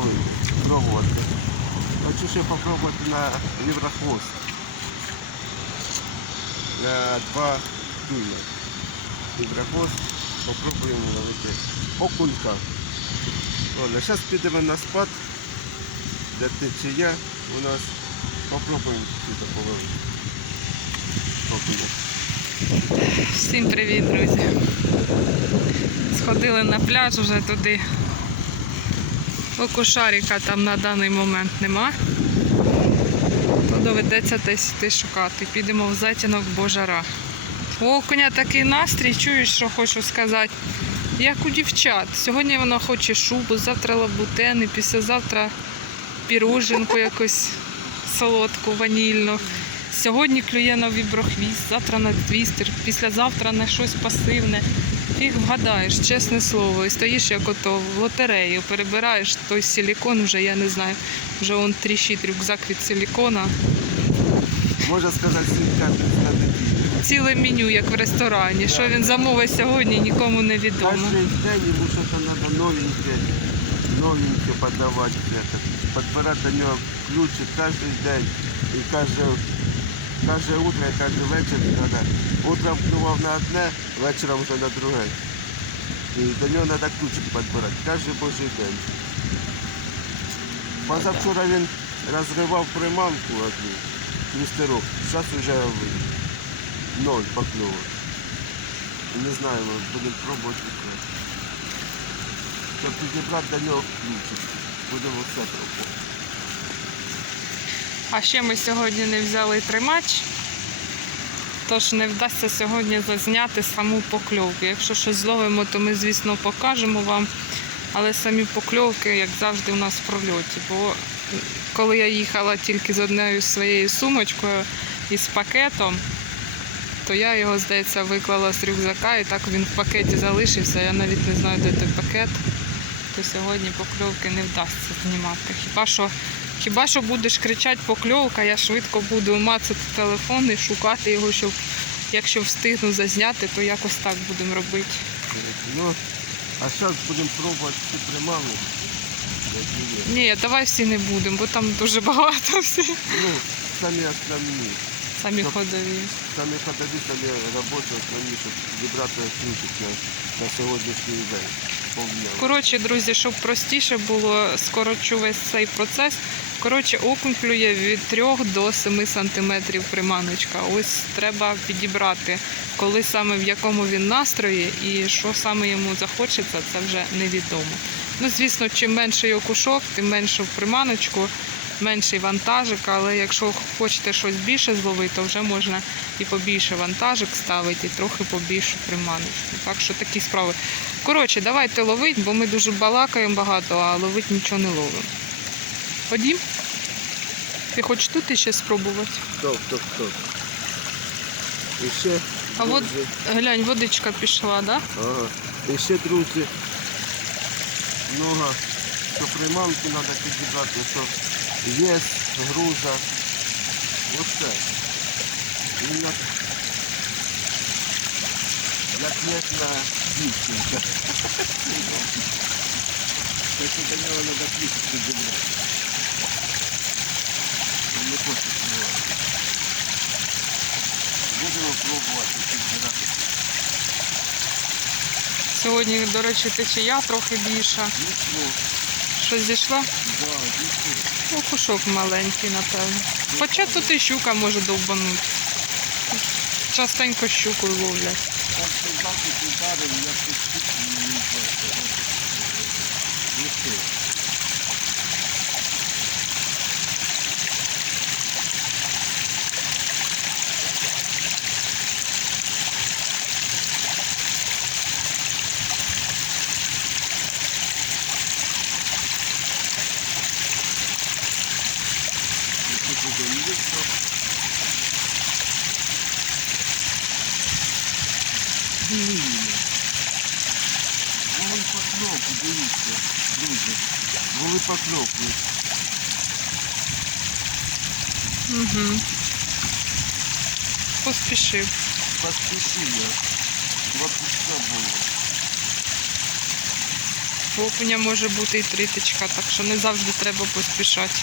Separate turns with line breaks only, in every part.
ловити. Пробувати. Хочу ще попробувати на ліврохвост. На два дюйма. Ліврохвост. Попробуємо ловити окунька. Ладно, зараз підемо на спад, де течія у нас. Попробуємо тут половити. Окуня.
Всім привіт, друзі. Сходили на пляж вже туди. Окушаріка там на даний момент нема. То доведеться десь йти шукати. Підемо в затінок Божара. У окуня такий настрій, чуєш, що хочу сказати. Як у дівчат. Сьогодні вона хоче шубу, завтра лабутени, післязавтра піроженку якусь солодку, ванільну. Сьогодні клює на віброхвіст, завтра на твістер, післязавтра на щось пасивне. Фіг вгадаєш, чесне слово, і стоїш як ото в лотерею, перебираєш той силікон, вже я не знаю, вже он тріщить рюкзак від силікона.
Можна сказати, сім'я на неділю.
Ціле меню, як в ресторані. Що він замовить сьогодні, нікому не відомо.
Каждый день ему что-то надо новенькое, новенькое подавать, это, подбирать до него ключи каждый день. И каждое, каждое утро вечер надо. Утром клював на одне, вечором вже на друге. І до нього треба ключик підбирати кожен божий день. Позавчора він розривав приманку одну, містерок. Зараз вже ноль покльовок. Не знаю, будемо пробувати. Щоб підібрати до нього ключик. Будемо все пробувати.
А ще ми сьогодні не взяли тримач, тож не вдасться сьогодні зазняти саму покльовку. Якщо щось зловимо, то ми, звісно, покажемо вам. Але самі покльовки, як завжди, у нас в прольоті. Бо коли я їхала тільки з однією своєю сумочкою і з пакетом, то я його, здається, виклала з рюкзака і так він в пакеті залишився. Я навіть не знаю, де той пакет. То сьогодні покльовки не вдасться знімати. Хіба що Хіба що будеш кричати покльовка, я швидко буду мацати телефон і шукати його, щоб якщо встигну зазняти, то якось так будемо робити.
Ну, а зараз будемо пробувати ці приманки.
Ні, давай всі не будемо, бо там дуже багато всі.
Ну, самі основні.
Самі ходові.
Самі ходові, самі робочі основні, щоб зібрати ключик на, на сьогоднішній день.
Коротше, друзі, щоб простіше було, скорочу весь цей процес. Коротше, окунь клює від 3 до 7 сантиметрів приманочка. Ось треба підібрати, коли саме в якому він настрої і що саме йому захочеться, це вже невідомо. Ну, звісно, чим менший окушок, тим меншу приманочку, менший вантажик, але якщо хочете щось більше зловити, то вже можна і побільше вантажик ставити, і трохи побільшу приманочку. Так що такі справи. Коротше, давайте ловить, бо ми дуже балакаємо багато, а ловить нічого не ловимо. Ходім. Ти хочеш тут іще спробувати?
Стоп, стоп, стоп. І ще,
А от
друзі,
глянь, водичка пішла, да?
ага. І ще, друзі, много, що приманки треба підібрати, що є груза. Оце. І як, як місна дівчинка. Так що до нього треба підібрати. Він Не хоче співати. Будемо пробувати підбирати.
Сьогодні, до речі, течія трохи більша.
Дійсно,
Щось зійшла?
да, дійсно.
Ну, маленький, напевно. Хоча тут і щука може довбанути. Частенько щуку ловлять.
Так що і ударив, я тут і не просто. І все. І тут уже не видно. Дивіться. Покльовку, дивіться, друзі. Були покльовки.
Угу. Поспішив.
Поспішили. Два пуска було.
Окуня може бути і тритичка, так що не завжди треба поспішати.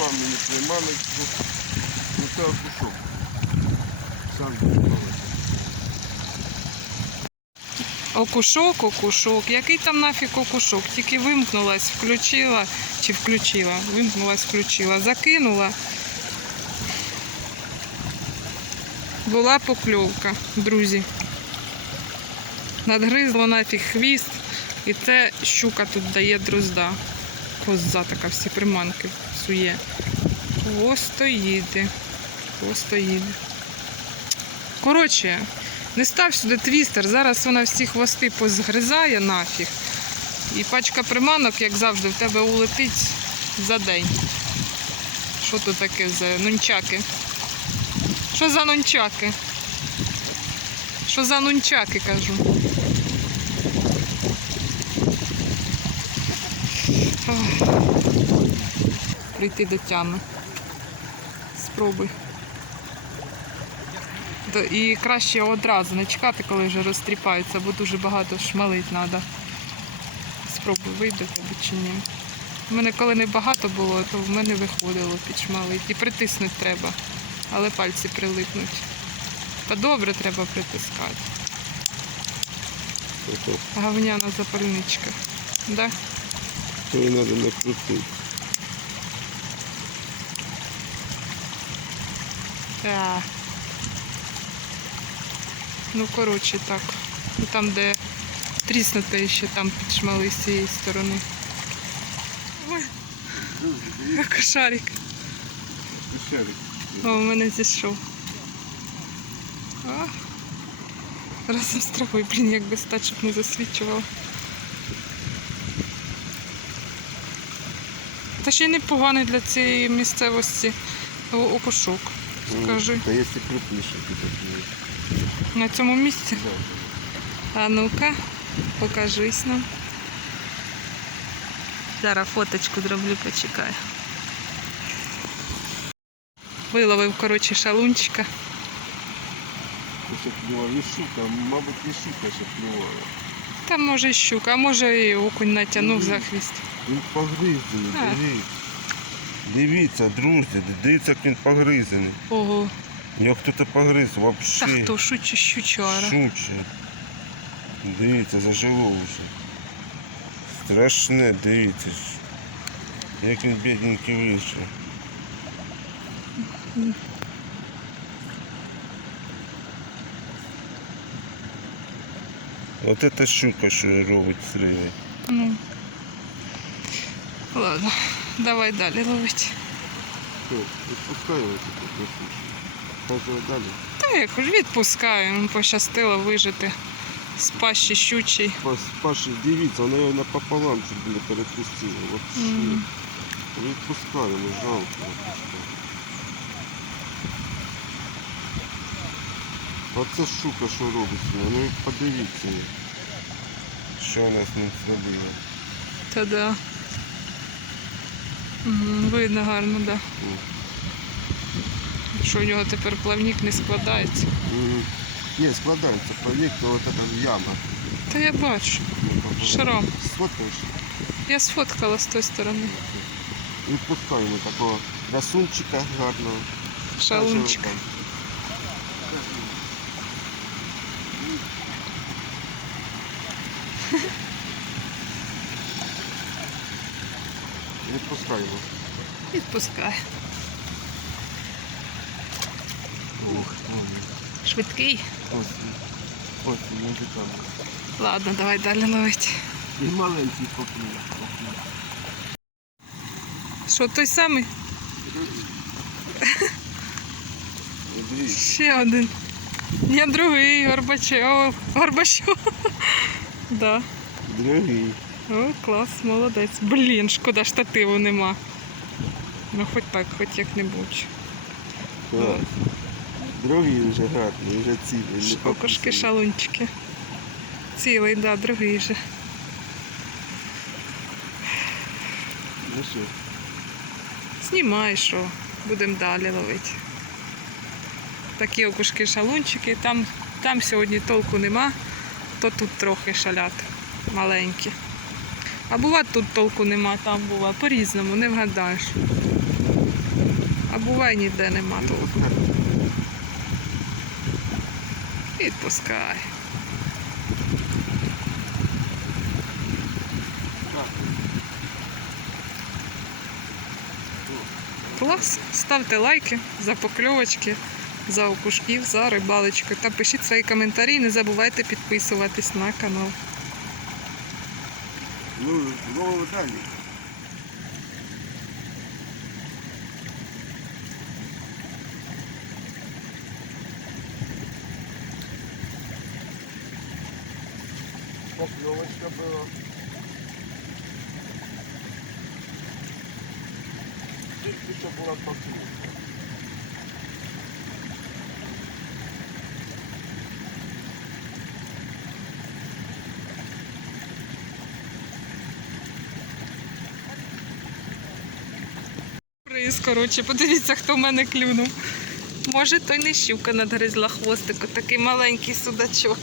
Не вам мені приймали, ну це кусок. Сам.
Окушок, окушок. Який там нафіг окушок? Тільки вимкнулась, включила чи включила. Вимкнулась, включила. Закинула. Була покльовка, друзі. Надгризло нафіг хвіст. І це щука тут дає дрозда. Коза така, всі приманки псує. Хвосто їде. Хвосто їде. Коротше, не став сюди твістер, зараз вона всі хвости позгризає нафіг. І пачка приманок, як завжди, в тебе улетить за день. Що тут таке за нунчаки? Що за нунчаки? Що за нунчаки, кажу? Прийти до тями. Спробуй. І краще одразу не чекати, коли вже розтріпаються, бо дуже багато шмалить треба. Спробуй вийде тебе чи ні. У мене коли не багато було, то в мене виходило підшмалити. І притиснути треба, але пальці прилипнуть. Та добре треба притискати.
Ото,
Гавняна запальничка. Да?
І треба накрутити.
Так. Ну, коротше, так. І там, де тріснуте ще там підшмали з цієї сторони. Ой, кошарик.
Шарик.
О, у мене зійшов. Разом з травою, блін, якби стать, щоб не засвічувала. Та ще й непоганий для цієї місцевості окушок. Скажи.
Та якщо крупніше піде.
На цьому місці. А ну-ка, покажись нам. Зараз фоточку зроблю, почекай. Виловив, коротше, шалунчика.
Ще клювала вішука, мабуть, вішука ще клювала.
Та може і щука, а може і окунь натягнув за хвіст.
Він погризений,
А.
дивіться. Дивіться, друзі, дивіться, як він погризений.
Ого,
Його хтось погриз
та
взагалі.
хто шучу щучара.
Шуче. Дивіться, зажило вже. Страшне, дивіться. ж. Як він бідненький вийшов. От эта щука, що робить сливи.
Ну. Ладно, давай далі ловити.
Відпускаю далі.
Та як ж відпускаю, ну, пощастило вижити з пащі щучий.
Паші, дивіться, вона його напополам чуть не перепустила. Вообще.
Мгм.
Відпускаємо, жалко. відпускаємо. Оце шука, що робить. Ну і подивіться. Що вона з ним зробила.
Та да. Видно гарно, да. Що у нього тепер плавник не складається.
Ні, складається плавник, то от там яма.
Та я бачу. Шрам.
Сфоткаєш?
Я сфоткала з тої сторони.
Відпускаємо такого красунчика гарного.
Шалунчик.
Кажу, там. Відпускаємо.
Відпускай.
Ух,
Швидкий.
ось, ось, язиками.
Ладно, давай далі ловити.
І маленький поплив.
Що, той самий? Ще один. Ні, другий Горбачов. Горбачов. Да.
другий.
О, клас, молодець. Блін, шкода, штативу нема. Ну хоч так, хоч як-небудь.
Так. Другий вже гарний, вже цілий.
Окошки, шалунчики. Цілий, да, другий же.
Ну що,
Знімай, що. Будемо далі ловити. Такі окушки шалунчики. Там, там сьогодні толку нема. то тут трохи шалят маленькі. А бува тут толку нема, там бува. По-різному, не вгадаєш. А буває ніде нема толку. Відпускай. Клас. Ставте лайки за покльовочки, за окушків, за рибалочку. Та пишіть свої коментарі. Не забувайте підписуватись на канал.
Ну, ловимо далі. Поклевочка была. Тільки що була поклевка.
Коротше, подивіться, хто в мене клюнув. Може, той не щука надгризла хвостику, такий маленький судачок.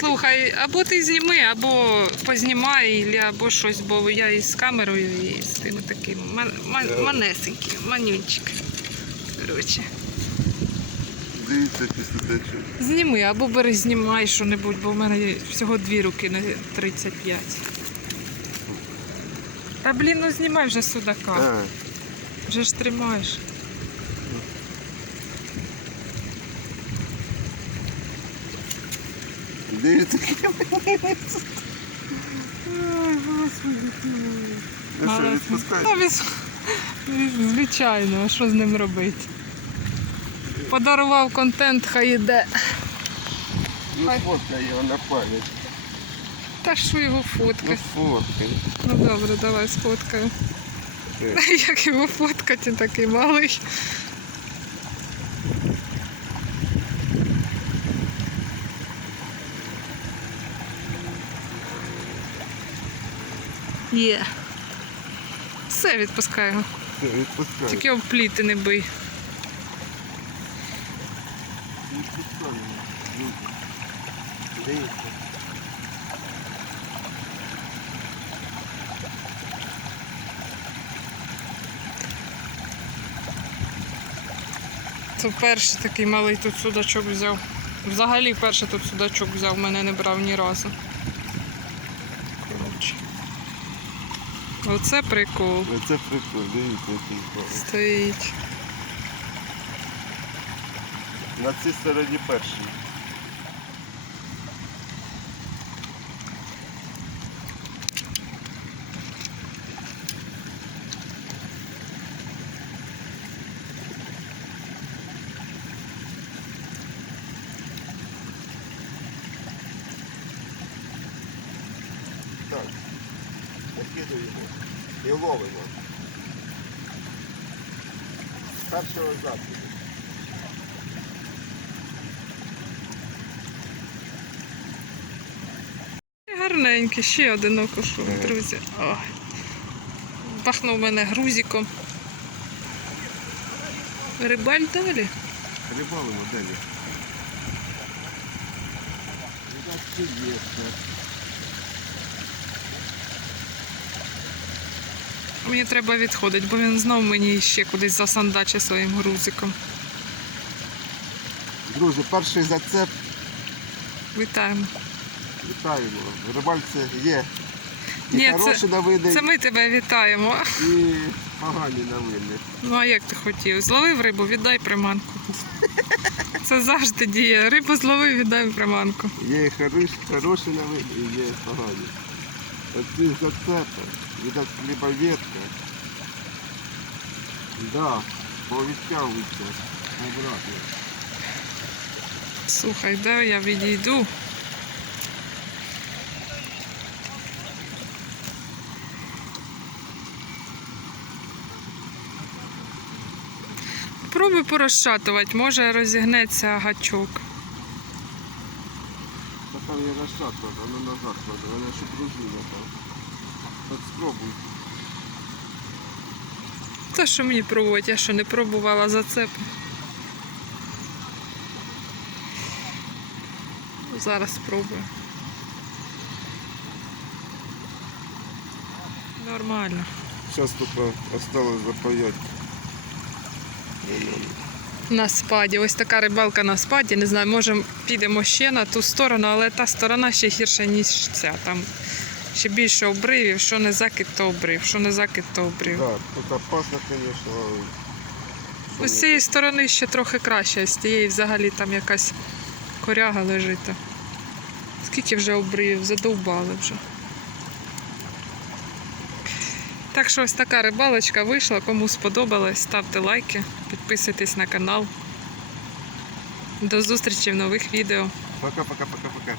Слухай, або ти зніми, або познімай, або щось, бо я із камерою і з тим таким ман- манесенький, манюнчик. Коротше.
Дивіться, судачок.
Зніми, або бери, знімай що-небудь, бо в мене всього дві руки на 35. Та блін, ну знімай вже судака. Вже ж тримаєш.
дивіться, який Ой, господи, ти мой. Ну що, відпускай?
Від- Звичайно, а що з ним робити? Подарував контент, хай іде.
Ну фоткай його на пам'ять.
Та що його
Ну
фоткати?
фоткай.
Ну добре, давай сфоткаю. Як його фоткати, такий малий. Є. Все, відпускай його.
Все, відпускай.
Тільки об пліти не бий.
Відпускай його. Ну, Дивіться.
Це перший такий малий тут судачок взяв. Взагалі перший тут судачок взяв, мене не брав ні разу. Коротше. Оце прикол.
Оце прикол, дивіться, який клас.
Стоїть.
На цій стороні перший. Закидуємо і ловимо. З Першого закиду.
Гарненький, ще один окушок, друзі. Ой. Бахнув мене грузиком. Рибаль далі.
Рибалимо далі. Ребят, чудесно.
Мені треба відходити, бо він знов мені ще кудись засандачить своїм грузиком.
Друзі, перший зацеп
Вітаємо.
вітаємо. Рибальці є. І
Ні,
хороші
це-
новини,
Це ми тебе вітаємо.
і погані новини.
Ну а як ти хотів? Зловив рибу, віддай приманку. Це завжди діє. Рибу зловив, віддай приманку.
Є і хороші, хороші новини, і є погані. Оці зацепи, відать хлібоветка. Да, повідтягуються обратно.
Слухай, де я відійду? Пробуй порозшатувати, може розігнеться гачок.
Там є розшатка, воно назад кладе, вона ще пружина там. От спробуй.
Та що мені пробувати, я що не пробувала зацеп. Зараз спробую. Нормально.
Сейчас только осталось запаять.
На спаді. Ось така рибалка на спаді. Не знаю, може підемо ще на ту сторону, але та сторона ще гірша, ніж ця. Там ще більше обривів, що не закид, то обрив, що не закид, то обрив.
Да, тут опасно, конечно.
Ось з цієї сторони ще трохи краще, а з тієї взагалі там якась коряга лежить. Скільки вже обривів, задовбали вже. Так що ось така рибалочка вийшла. Кому сподобалось, ставте лайки, підписуйтесь на канал. До зустрічі в нових відео.
Пока-пока-пока-пока.